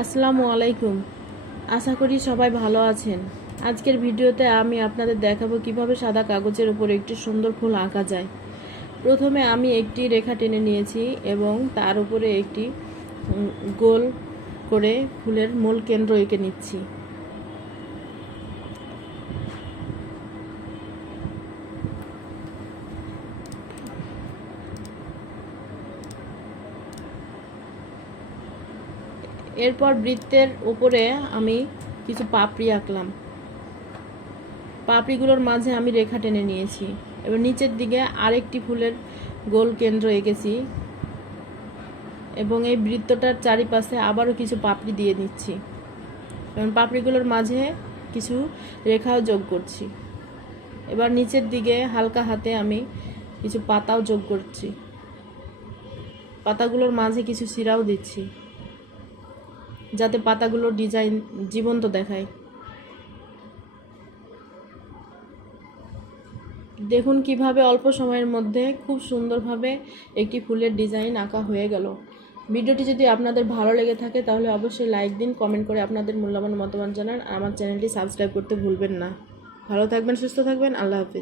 আসসালামু আলাইকুম। আশা করি সবাই ভালো আছেন। আজকের ভিডিওতে আমি আপনাদের দেখাবো কিভাবে সাদা কাগজের উপর একটি সুন্দর ফুল আঁকা যায়। প্রথমে আমি একটি রেখা টেনে নিয়েছি এবং তার উপরে একটি গোল করে ফুলের মূল কেন্দ্র এঁকে নিচ্ছি। এরপর বৃত্তের উপরে আমি কিছু পাপড়ি আঁকলাম। পাপড়িগুলোর মাঝে আমি রেখা টেনে নিয়েছি। এবার নিচের দিকে আরেকটি ফুলের গোল কেন্দ্র এঁকেছি এবং এই বৃত্তটার চারিপাশে আবারও কিছু পাপড়ি দিয়ে নিচ্ছি এবং পাপড়িগুলোর মাঝে কিছু রেখাও যোগ করছি। এবার নিচের দিকে হালকা হাতে আমি কিছু পাতাও যোগ করছি। পাতাগুলোর মাঝে কিছু শিরাও দিচ্ছি যাতে পাতাগুলোর ডিজাইন জীবন্ত দেখায়। দেখুন কিভাবে অল্প সময়ের মধ্যে খুব সুন্দরভাবে একটি ফুলের ডিজাইন আঁকা হয়ে গেল। ভিডিওটি যদি আপনাদের ভালো লেগে থাকে তাহলে অবশ্যই লাইক দিন, কমেন্ট করে আপনাদের মূল্যবান মতামত জানান। আমার চ্যানেলটি সাবস্ক্রাইব করতে ভুলবেন না। ভালো থাকবেন, সুস্থ থাকবেন। আল্লাহ হাফিজ।